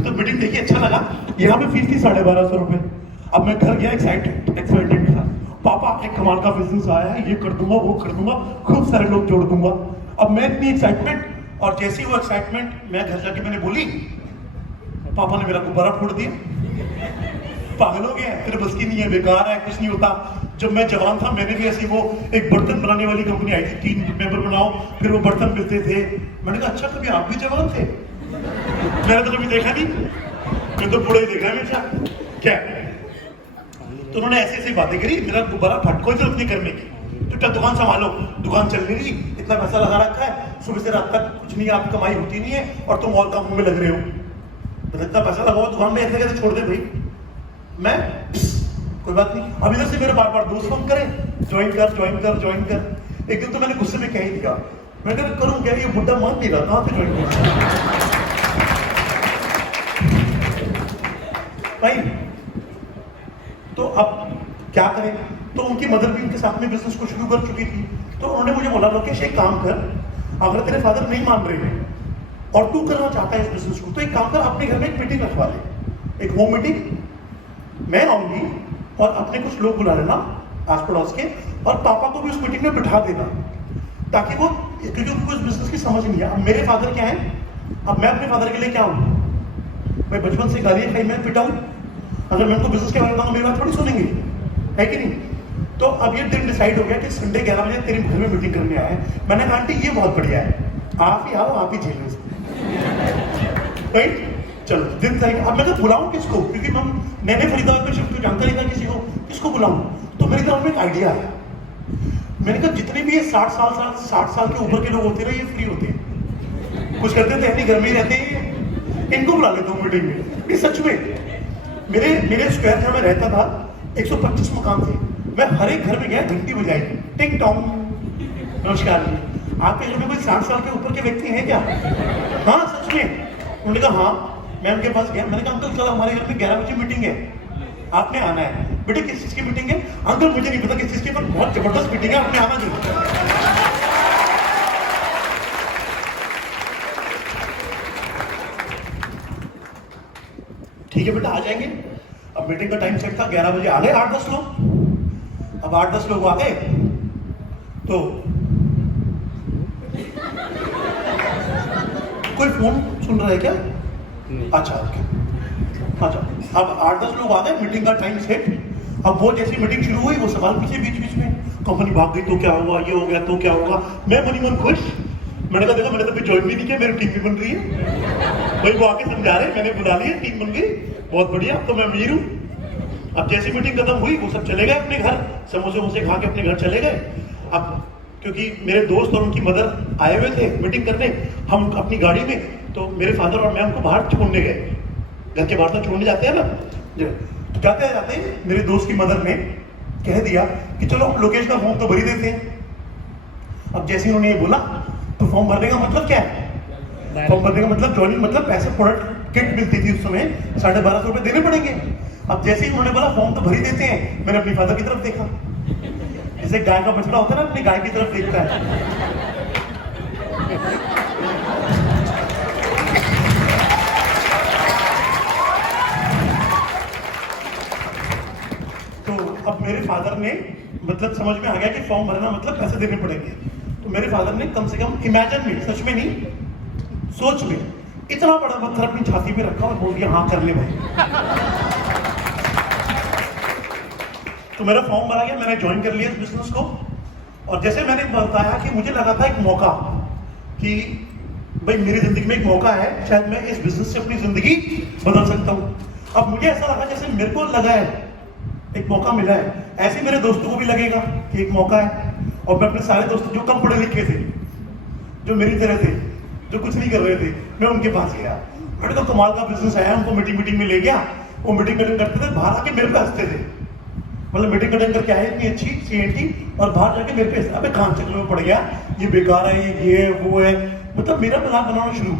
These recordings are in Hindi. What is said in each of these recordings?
अभी तो मीटिंग देखी, अच्छा लगा। यहाँ पे फीस थी 1250 रुपए। अब मैं घर गया एक्साइटेड था। पापा एक कमाल का बिजनेस आया है, ये कर दूंगा वो कर दूंगा, खूब सारे लोग जोड़ दूंगा। अब मैं इतनी एक्साइटमेंट, और जैसी वो एक्साइटमेंट मैं घर जाके मैंने बोली, पापा ने मेरा गुब्बारा फोड़ दिया। पागल हो गया, तेरे बस की नहीं है, बेकार है, कुछ नहीं होता। जब मैं जवान था मैंने भी ऐसी वो एक बर्तन बनाने वाली कंपनी आई थी, 3 मेंबर बनाओ, फिर वो बर्तन मिलते थे। मैंने कहा अच्छा कभी आप भी जवान थे? मैंने तो कभी देखा नहीं, मैं तो बूढ़ा ही देखा हमेशा। क्या तो उन्होंने ऐसी ऐसी बातें करी, मेरा गुब्बारा फट, कोई जरूरत नहीं करने की, तो क्या दुकान संभालो, दुकान चल नहीं रही, इतना पैसा लगा रखा है, सुबह से रात तक कुछ नहीं, आपकी कमाई होती नहीं है और तुम और कामों में लग रहे हो। तो इतना पैसा लगाओ दुकान में, ऐसे कैसे छोड़ दे भाई। मैं कोई बात नहीं। अब इधर से मेरे बार बार दोस्त फोन करे, ज्वाइन कर। एक दिन तो मैंने गुस्से में कह ही दिया, मैं करूं क्या, ये बुड्ढा मान नहीं रहा, कहां से ज्वाइन करूं भाई। तो अब क्या करें, तो उनकी मदर भी उनके साथ में बिजनेस को शुरू कर चुकी थी। तो उन्होंने मुझे बोला, लोकेश एक काम कर, अगर तेरे फादर नहीं मान रहे हैं और तू करना चाहता है इस बिजनेस को, तो एक काम कर, अपने घर में एक मीटिंग रखवा ले, एक होम मीटिंग। मैं आऊंगी और अपने कुछ लोग बुला लेना आस पड़ोस के, और पापा को भी उस मीटिंग में बिठा देना, ताकि वो, क्योंकि उनको इस बिजनेस की समझ नहीं है। अब मेरे फादर क्या है, अब मैं अपने फादर के लिए क्या हूँ, मैं बचपन से गालियां खाई, मैं पिटा हूँ। अगर मैं उनको बिजनेस के बारे में बताऊँ, मेरी बात थोड़ी सुनेंगे, है कि नहीं। तो अब ये दिन डिसाइड हो गया कि संडे 11 बजे तेरे घर में मीटिंग करने आए हैं। मैंने कहा आंटी ये बहुत बढ़िया है, आप ही आओ, आप ही झेलो इसको, राइट। चलो दिन तय। अब मैं तो बुलाऊं किसको, क्योंकि हम नए फरीदाबाद में शिफ्ट, जानता नहीं था किसी को, किसको बुलाऊं। तो मेरे दिमाग में एक आइडिया आया, मैंने कहा जितने भी ये 60 साल के ऊपर के लोग होते हैं, ये फ्री होते हैं, कुछ करते थे अपनी घर में ही रहते हैं, इनको बुला लेता हूँ मीटिंग में। ये सच में मेरे स्क्वायर जहाँ मैं रहता था 125 मकान थे, मैं हर एक घर में गया, घंटी बजाई, टिंग टोंग, नमस्कार जी, आपके घर में कोई 60 साल के ऊपर के व्यक्ति हैं क्या? हाँ सच में। उन्होंने कहा हाँ। मैं उनके पास गया, मैंने कहा अंकल चलो हमारे घर में 11 बजे मीटिंग है, आपने आना है। बेटे किस चीज की मीटिंग है? अंकल मुझे नहीं पता किस चीज की, पर बहुत जबरदस्त मीटिंग है, आपने आना जरूर। ठीक है बेटा आ जाएंगे। अब मीटिंग का टाइम सेट था, 11 बजे आ गए 8-10 लोग। अब 8-10 लोग आ गए तो कोई फोन सुन रहा है क्या? अच्छा ओके, अच्छा। अब 8-10 लोग आ गए, मीटिंग का टाइम सेट। अब वो जैसी मीटिंग शुरू हुई, वो सवाल पूछे बीच में, कंपनी भाग गई तो क्या होगा, ये हो गया तो क्या होगा। मैं मन खुश, मैंने कहा देखो मैंने तो ज्वाइन भी नहीं किया, मेरी टीम भी बन रही है। भाई वो आके समझा रहे, मैंने बुला लिया, टीम बन गई, बहुत बढ़िया, अब तो मैं अमीर हूँ। अब जैसी मीटिंग खत्म हुई, वो सब चले गए अपने घर, समोसे खा के अपने घर चले गए। अब क्योंकि मेरे दोस्त और उनकी मदर आए हुए थे मीटिंग करने, हम अपनी गाड़ी में, तो मेरे फादर और मैं उनको बाहर छोड़ने गए, घर के बाहर तो छोड़ने जाते हैं ना। तो जाते मेरे दोस्त की मदर ने कह दिया कि चलो लोकेश का फॉर्म तो भर ही देते हैं। अब जैसे उन्होंने ये बोला, तो फॉर्म भरने का मतलब क्या है? फॉर्म भरने का मतलब ज्वाइनिंग, मतलब पैसे प्रोडक्ट किट मिलती थी उस समय, 1250 रुपए देने पड़ेंगे। अब जैसे ही उन्होंने बोला फॉर्म तो भर ही देते हैं, मैंने अपनी फादर की तरफ देखा, जैसे गाय का बछड़ा होता है ना, अपनी गाय की तरफ देखता है। तो अब मेरे फादर ने, मतलब समझ में आ गया कि फॉर्म भरना मतलब पैसे देने पड़ेंगे। तो मेरे फादर ने कम से कम इमेजिन में, सच में नहीं, सोच में इतना बड़ा पत्थर अपनी छाती पे रखा और बोल दिया हाँ कर ले भाई। तो मेरा फॉर्म भरा गया, मैंने ज्वाइन कर लिया इस बिजनेस को। और जैसे मैंने बताया कि मुझे लगा था एक मौका, कि भाई मेरी जिंदगी में एक मौका है, शायद मैं इस बिजनेस से अपनी जिंदगी बदल सकता हूँ। अब मुझे ऐसा लगा जैसे मेरे को लगा है एक मौका मिला है, ऐसे मेरे दोस्तों को भी लगेगा कि एक मौका है। और मैं अपने सारे दोस्त जो कम पढ़े लिखे थे, जो मेरी तरह थे, जो कुछ नहीं कर रहे थे, मैं उनके पास गया। मैंने तो कमाल का बिजनेस आया, उनको मीटिंग में ले गया। वो मीटिंग अटेंड करते थे, बाहर आके मेरे पे हंसते थे, मतलब मीटिंग अटेंड करके आए इतनी अच्छी सीएनटी, और बाहर जाके मेरे पे अबे कान चक्कर में पड़ गया, ये बेकार है, ये वो है, मतलब मेरा मजाक बनाना शुरू।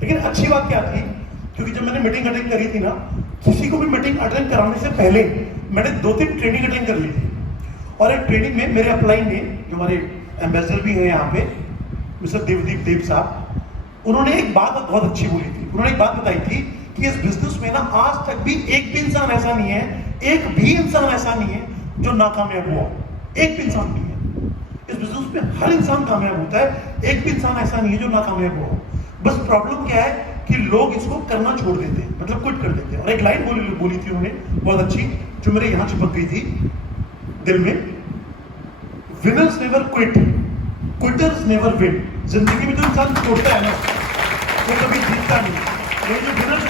लेकिन अच्छी बात क्या थी, क्योंकि जब मैंने मीटिंग अटेंड करी थी ना, किसी को भी मीटिंग अटेंड कराने से पहले मैंने 2-3 ट्रेनिंग अटेंड कर ली थी। और एक ट्रेनिंग में मेरे अपलाइन ने, जो हमारे एम्बेसडर भी हैं यहाँ पे, मिस्टर देवदीप देव साहब, उन्होंने एक बात बहुत अच्छी बोली थी। उन्होंने एक बात बताई थी कि इस बिजनेस में ना आज तक भी एक भी इंसान ऐसा नहीं है, एक भी इंसान ऐसा नहीं है जो नाकामयाब हुआ। एक भी इंसान नहीं है। इस बिजनेस में हर इंसान कामयाब होता है, एक भी इंसान ऐसा नहीं है जो नाकामयाब हुआ। बस प्रॉब्लम क्या है कि लोग इसको करना छोड़ देते हैं, मतलब क्विट कर देते हैं। और एक लाइन बोली थी उन्होंने बहुत अच्छी, जो मेरे यहां चिपक गई थी दिल में, winners never quit, quitters never win. जिंदगी में जो इंसान छोड़ता है ना वो कभी जीतता नहीं। ये जो विनर्स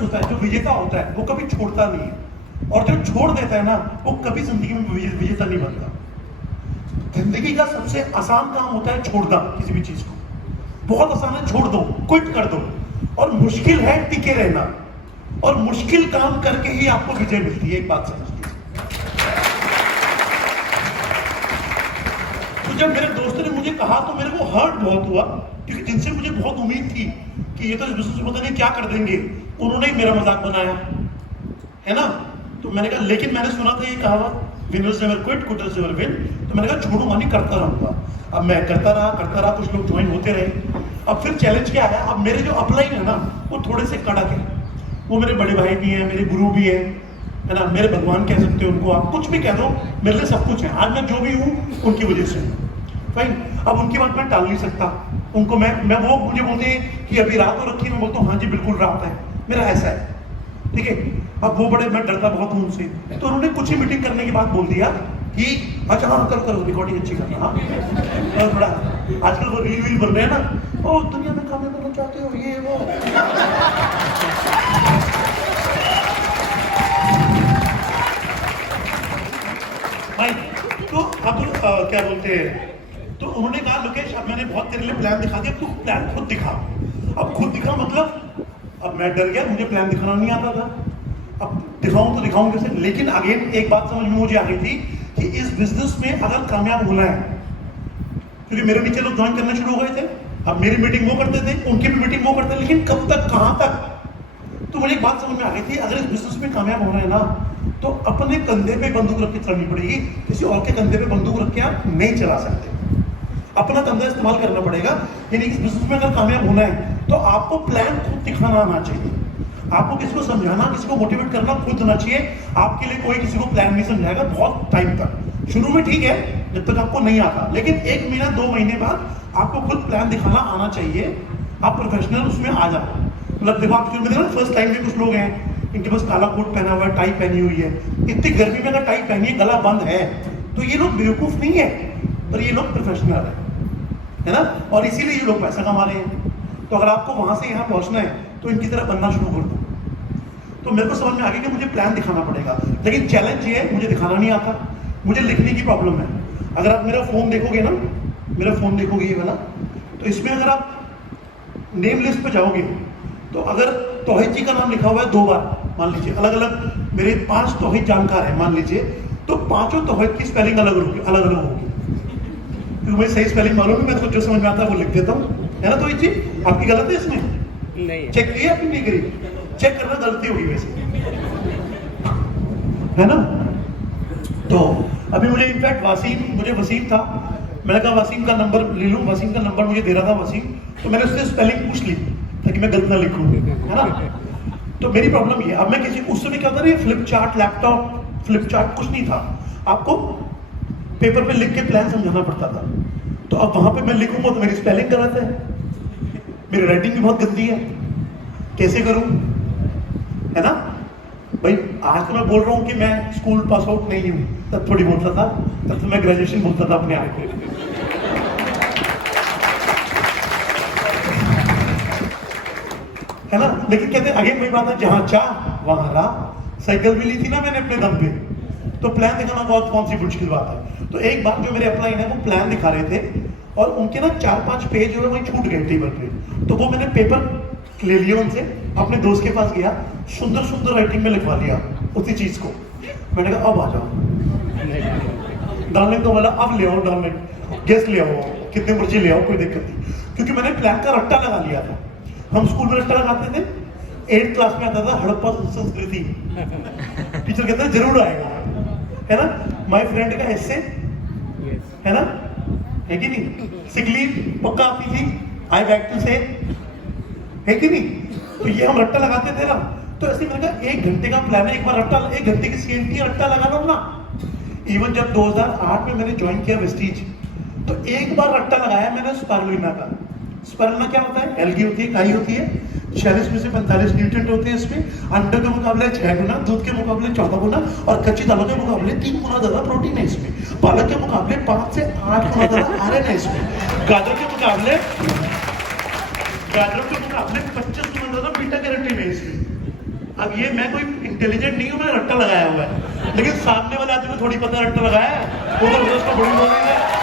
होता है, जो विजेता होता है, वो कभी छोड़ता नहीं है। और जो छोड़ देता है ना वो कभी जिंदगी में विजेता नहीं बनता। जिंदगी का सबसे आसान काम होता है छोड़ना किसी भी चीज को। बहुत आसान है, छोड़ दो, क्विट कर दो। और मुश्किल है टिके रहना, और मुश्किल काम करके ही आपको विजय मिलती है। एक बात समझ लीजिए। तो जब मेरे दोस्तों ने मुझे कहा तो मेरे को हर्ट बहुत हुआ, क्योंकि जिनसे मुझे बहुत उम्मीद थी कि ये तो इस बिजनेस में पता नहीं क्या कर देंगे, उन्होंने ही मेरा मजाक बनाया, है ना। तो मैंने कहा, लेकिन मैंने सुना था ये कहावत, winners never quit, quitters never win. तो मैंने कहा छोड़ूंगा नहीं, करता रहूंगा। अब मैं करता रहा, कुछ लोग ज्वाइन होते रहे। अब फिर चैलेंज क्या है, अब मेरे जो अपलाइन है ना वो थोड़े से कड़क है। वो मेरे बड़े भाई भी हैं, मेरे गुरु भी हैं, है ना, मेरे भगवान कह सकते हो उनको, आप कुछ भी कह दो, मेरे लिए सब कुछ है। आज मैं जो भी हूँ उनकी वजह से हूँ, फाइन। अब उनकी बात मैं टाल नहीं सकता। उनको मैं वो मुझे बोलते हैं कि अभी रात हो रखी, मैं बोलता हूँ हाँ जी बिल्कुल रात है, मेरा ऐसा है, ठीक है। अब वो बड़े, मैं डरता बहुत हूँ उनसे, तो उन्होंने कुछ ही मीटिंग करने के बाद बोल दिया कि अच्छा हाँ करो रिकॉर्डिंग अच्छी करना। हाँ और बड़ा आजकल वो रील बन रहे हैं ना, ओ दुनिया में कामयाब बनना चाहते हो, ये वो। भाई तो अब क्या बोलते हैं, तो उन्होंने कहा लोकेश अब मैंने बहुत तेरे लिए प्लान दिखा दिया, तू प्लान खुद दिखा। अब खुद दिखा मतलब, अब मैं डर गया, मुझे प्लान दिखाना नहीं आता था। अब दिखाऊं तो दिखाऊं कैसे। लेकिन अगेन एक बात समझ में मुझे आ गई थी कि इस बिजनेस में अगर कामयाब होना है, क्योंकि मेरे नीचे लोग ज्वाइन करना शुरू हो गए थे, अब मेरी मीटिंग वो करते थे, उनकी भी मीटिंग वो करते थे, लेकिन कब तक, कहां तक। तो मुझे एक बात समझ में आ गई थी, अगर इस बिजनेस में कामयाब होना है ना तो अपने कंधे पे बंदूक रख के चलनी पड़ेगी। किसी और के कंधे पे बंदूक रख के आप नहीं चला सकते, अपना कंधा इस्तेमाल करना पड़ेगा। यानी इस बिजनेस में अगर कामयाब होना है तो आपको प्लान खुद दिखाना आना चाहिए। आपको किसी को समझाना, किसी को मोटिवेट करना खुद होना चाहिए। आपके लिए कोई किसी को प्लान नहीं समझाएगा बहुत टाइम तक। शुरू में ठीक है जब तक आपको नहीं आता, लेकिन 1 महीना 2 महीने बाद आपको खुद प्लान दिखाना आना चाहिए। आप प्रोफेशनल उसमें आ जाओ। मतलब देखो आप देखो ना, फर्स्ट टाइम में कुछ लोग हैं इनके पास काला कोट पहना हुआ है, टाई पहनी हुई है। इतनी गर्मी में अगर टाई पहनी है, गला बंद है, तो ये लोग बेवकूफ नहीं है, पर ये लोग प्रोफेशनल है ना। और इसीलिए ये लोग पैसा कमा रहे हैं। तो अगर आपको वहां से यहाँ पहुंचना है तो इनकी तरह बनना शुरू कर दो। तो मेरे को समझ में आ गया कि मुझे प्लान दिखाना पड़ेगा, लेकिन चैलेंज ये है मुझे दिखाना नहीं आता, मुझे लिखने की प्रॉब्लम है। अगर आप मेरा फोन देखोगे ना, मेरा फोन देखोगे ये वाला, तो इसमें अगर आप नेम लिस्ट पे जाओगे तो अगर तौहीद जी का नाम लिखा हुआ है 2 बार, मान लीजिए अलग अलग मेरे 5 तौहीद जानकार हैं मान लीजिए, तो पांचों तौहीद की स्पेलिंग अलग होगी, अलग अलग होगी। क्योंकि मुझे सही स्पेलिंग मालूम है, मैं तो जो समझ में आता है वो लिख देता हूँ, है ना। तौहीद जी आपकी गलत है इसमें? नहीं। चेक किया आपने? नहीं करी? चेक करना गलती होगी वैसे, है ना। तो अभी मुझे इनफैक्ट वसीम था, मैंने कहा वसीम का नंबर ले लूं, वसीम का नंबर मुझे दे रहा था वसीम, तो मैंने उससे स्पेलिंग पूछ ली ताकि मैं गलत ना लिखूं, है ना। तो मेरी प्रॉब्लम ये, अब मैं किसी उस समय क्या था ना, flip chart, laptop, flip chart कुछ नहीं था, आपको पेपर पे लिख के प्लान समझाना पड़ता था। तो अब वहां पे मैं लिखूंगा तो मेरी स्पेलिंग गलत है, मेरी राइटिंग भी बहुत गंदी है, कैसे करूं, है ना भाई। आज तो मैं बोल रहा हूं कि मैं स्कूल पास आउट नहीं हूं, तब थोड़ी बोलता था, तब तो मैं ग्रेजुएशन बोलता था अपने आप को, है ना। लेकिन कहते अगेन वही बात है, जहां चाह वहां राह। साइकिल भी ली थी ना मैंने अपने दम पे, तो प्लान दिखाना बहुत कौन सी मुश्किल बात है। तो एक बार जो मेरे अपलाइन है वो प्लान दिखा रहे थे और उनके ना 4-5 पेज जो है वहीं छूट गए टेबल पे, तो वो मैंने पेपर ले लिया उनसे, अपने दोस्त के पास गया, सुंदर सुंदर राइटिंग में लिखवा लिया उसी चीज को। मैंने कहा अब आ जाओ, डार्लिंग तो बोला अब ले आओ डार्लिंग, गेस्ट ले आओ, कितने मर्जी ले आओ, कोई दिक्कत नहीं, क्योंकि मैंने प्लान का रट्टा लगा लिया था। हम स्कूल में रट्टा लगाते थे, 8th क्लास में आता था हड़प्पा संस्कृति, टीचर कहता है जरूर आएगा, है ना। माय फ्रेंड का हिस्से, है ना, है कि नहीं। सिक लीव पक्का आती थी, आई बैक टू से, है कि नहीं। तो ये हम रट्टा लगाते थे ना, तो ऐसे मैंने कहा 1 घंटे का प्लान है, एक बार रट्टा, 1 घंटे की CNT रट्टा लगा लो ना। इवन जब 2008 में मैंने ज्वाइन किया वेस्टीज, तो एक बार रट्टा लगाया मैंने स्पारुलिना का। स्पारुलिना क्या होता है? एल्गी होती है, काई होती है, 46 में से 45 न्यूट्रिएंट होते हैं इसमें। अंडों के मुकाबले 6 गुना, दूध के मुकाबले 14 गुना, और कच्ची दालों के मुकाबले 3 गुना ज्यादा प्रोटीन है इसमें। पालक के मुकाबले 5 से 8 गुना ज्यादा आयरन है इसमें। गाजर के मुकाबले 25 गुना ज्यादा बीटा कैरोटीन है इसमें। अब ये मैं कोई इंटेलिजेंट नहीं हूं, मैं रट्टा लगाया हुआ है, लेकिन सामने वाले आदमी को थोड़ी पता रट्टा लगाया है, वो तो उसको बड़ी बोल रही है।